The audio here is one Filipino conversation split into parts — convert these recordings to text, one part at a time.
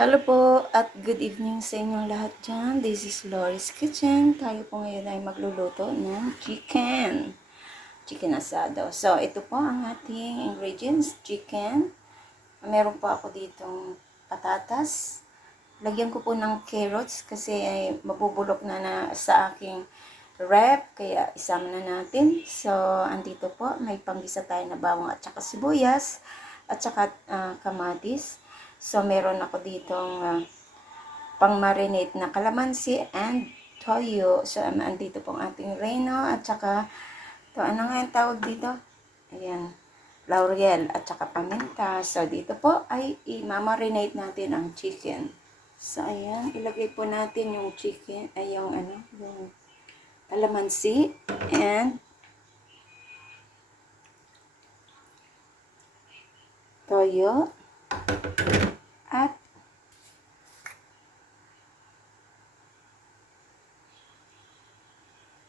Hello po at good evening sa inyong lahat dyan. This is Lori's Kitchen. Tayo po ngayon ay magluluto ng chicken. Chicken asado. So, ito po ang ating ingredients. Chicken. Meron po ako ditong patatas. Lagyan ko po ng carrots kasi ay mabubulok na, na sa aking rep. Kaya isama na natin. So, andito po. May panggisa tayo na bawang at saka sibuyas. At saka ah, kamatis. So, meron ako ditong uh, pang-marinate na kalamansi and toyo. So, um, andito pong ating reno at saka, to, ano nga yung tawag dito? Ayan, laurel at saka paminta. So, dito po ay i-marinate natin ang chicken. So, ayan, ilagay po natin yung chicken, ay yung ano, yung kalamansi and toyo at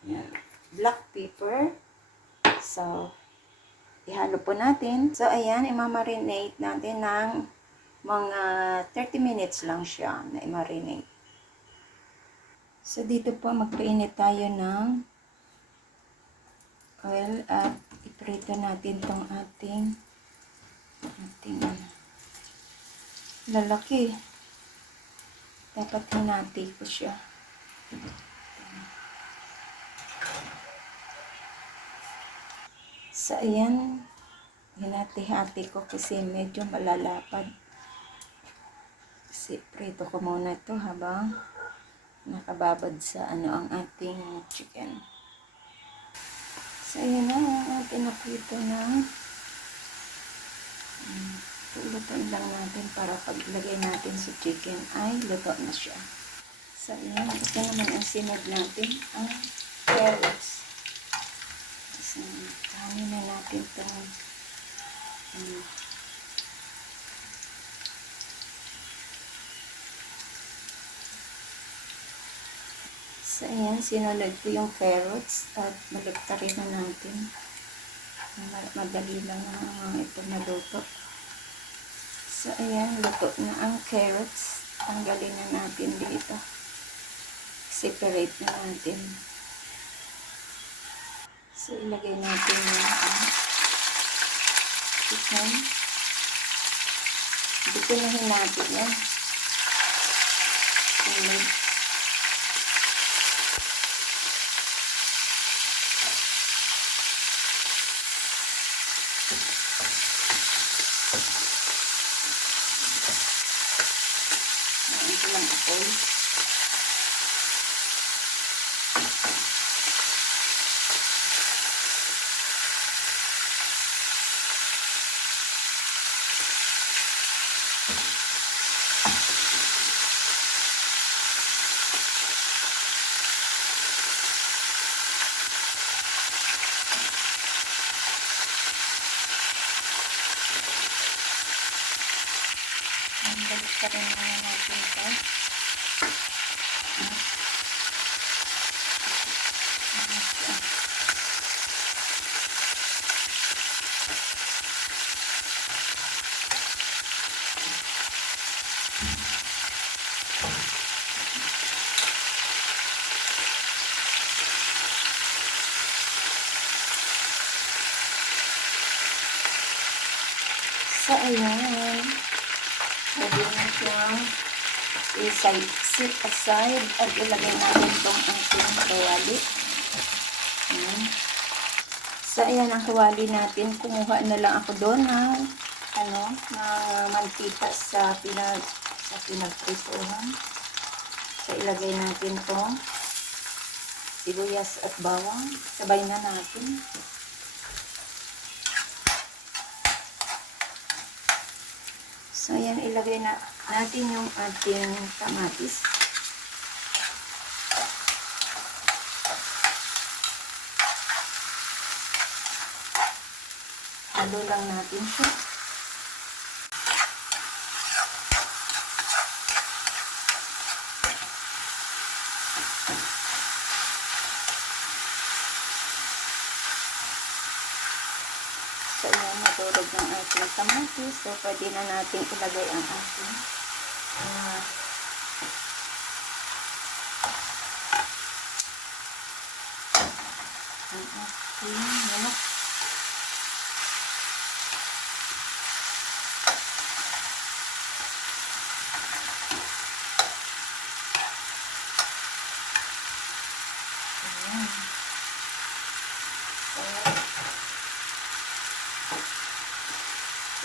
yan, black pepper. So, ihalo po natin. So, ayan, imamarinate natin ng mga 30 minutes lang siya na i-marinate. So, dito po magpainit tayo ng oil at iprito natin tong ating ating ano, lalaki. Dapat hinati ko siya. So, ayan. Hinati-hati ko kasi medyo malalapad. Kasi prito ko muna ito habang nakababad sa ano ang ating chicken. So, ayan na ang ating naprito na um, Lutuin lang natin para paglagay natin sa chicken ay luto na siya. So, ayan. Ito naman ang sinod natin ang carrots. So, kanin na natin itong um, So, ayan. Sinulad ko yung carrots at baliktarin na natin. Madali lang naman ito maluto. So, ayan, luto na ang carrots. Tanggalin na natin dito. Separate na natin. So, ilagay natin yung ang chicken. Hindi ko na hinati yan. Ilagay. Lang apoy. Balik pa rin naman natin ito. So, ayan. Siyang sit aside at ilagay natin itong ating kawali. Ayan. So, ayan ang kawali natin. Kumuha na lang ako doon ng ano, ng mantika sa pinag sa pinagprituhan. So, ilagay natin itong sibuyas at bawang. Sabay na natin. So, ayan, ilagay na natin yung ating kamatis. Halo lang natin siya. So, ayan, natulog ng ating kamatis. So, pwede na natin ilagay ang ating ah, ang ating manok.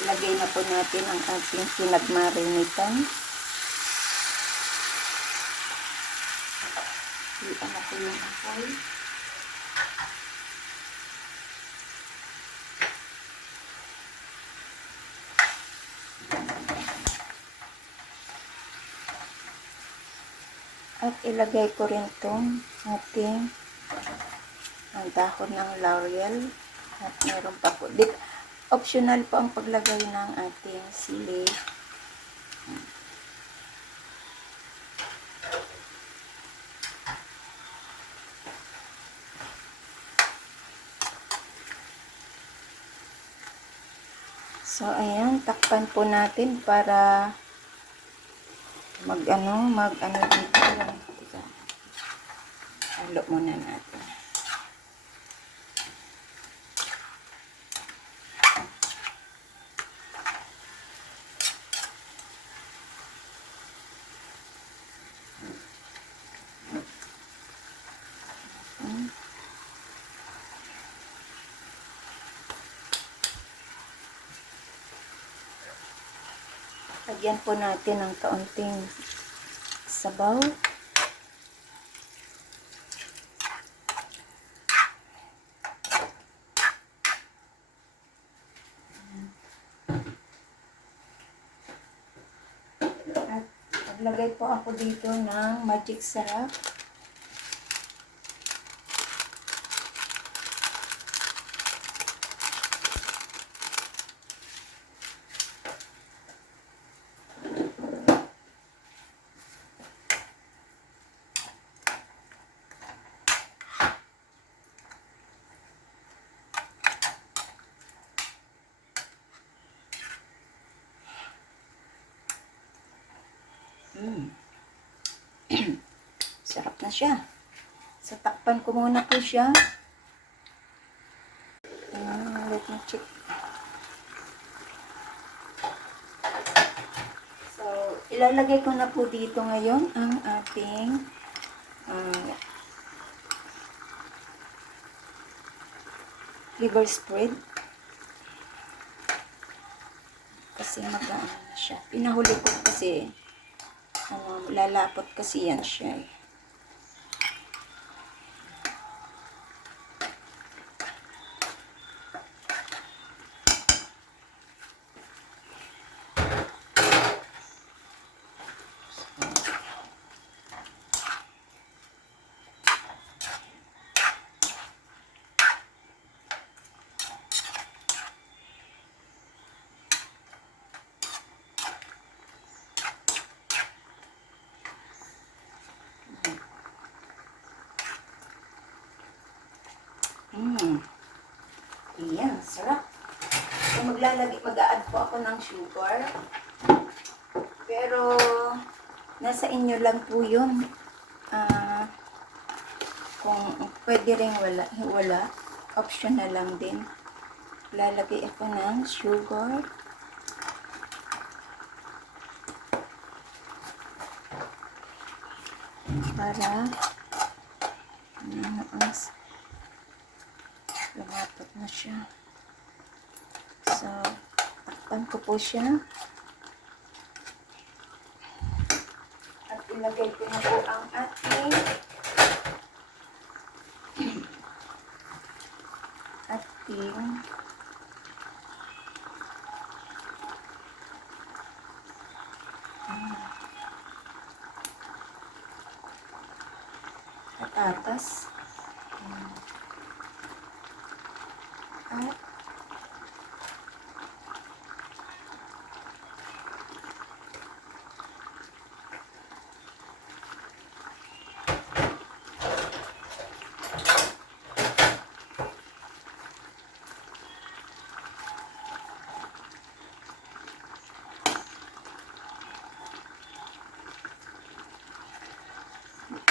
Ilagay na po natin ang ating pinagmarinitan. Iyan na po yung apoy. At ilagay ko rin itong ating ang dahon ng laurel at meron pa po. Di, optional po ang paglagay ng ating sili. So, ayan, takpan po natin para mag ano, mag ano dito. Teka. Muna natin. Lagyan po natin ng kaunting sabaw. At maglagay po ako dito ng magic sarap. Mm. Sarap na siya. So, takpan ko muna po siya. Mm, let me check. So, ilalagay ko na po dito ngayon ang ating uh, liver spread. Kasi mag-ano na siya. Pinahuli ko kasi ano, lalapot kasi yan siya eh. Mm. Ayan, sarap. So, maglalagay, mag-a-add po ako ng sugar. Pero, nasa inyo lang po yun. Ah, kung pwede rin wala, wala, optional lang din. Lalagay ako ng sugar. Para, ano, lumapot na siya. So, takpan ko po siya. At ilagay ko na po ang ating ating patatas.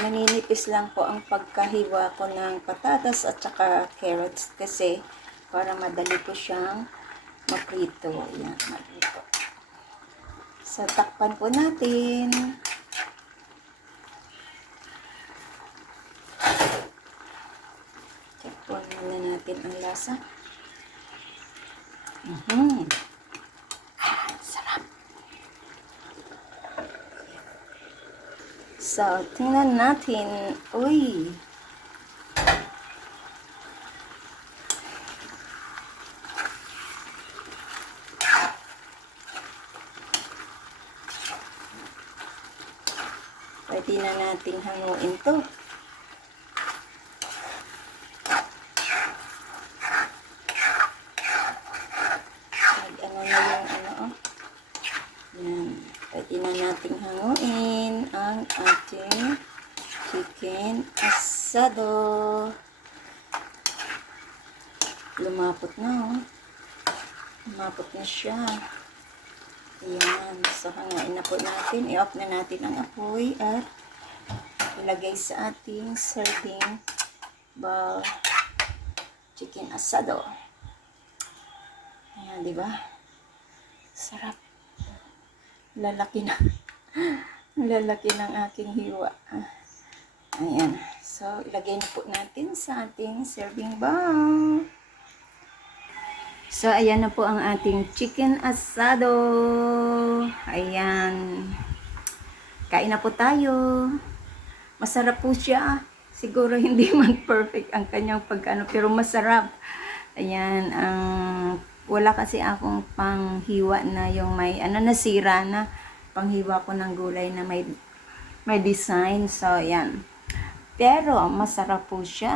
Naninipis lang po ang pagkahiwa ko ng patatas at saka carrots kasi para madali po siyang maprito. Ayan, maprito. So, takpan po natin. Check po natin ang lasa. Mhm. Ah, sarap. So, tingnan natin. Uy! Pwede na nating hanguin to. Mag ano na yung ano oh. Yan. Pwede na nating hanguin ang ating chicken asado. Lumapot na oh. Lumapot na siya. Ayan. So, hanguin na po natin. I-off na natin ang apoy at ilagay sa ating serving bowl chicken asado. Ayan, di ba? Sarap. Lalaki na. Lalaki ng aking hiwa. Ayan. So, ilagay na po natin sa ating serving bowl. So, ayan na po ang ating chicken asado. Ayan. Kain na po tayo. Masarap po siya. Siguro hindi man perfect ang kanyang pagkano, pero masarap. Ayan, ang wala kasi akong panghiwa na yung may ano nasira na panghiwa ko ng gulay na may may design. So, ayan. Pero, masarap po siya.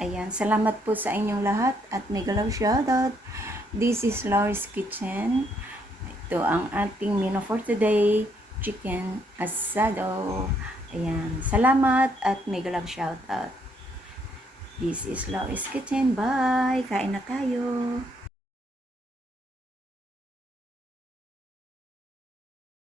Ayan, salamat po sa inyong lahat at love shoutout. This is Laurie's Kitchen. Ito ang ating menu for today. Chicken asado. Ayan, salamat at love shoutout. This is Laurie's Kitchen. Bye! Kain na tayo.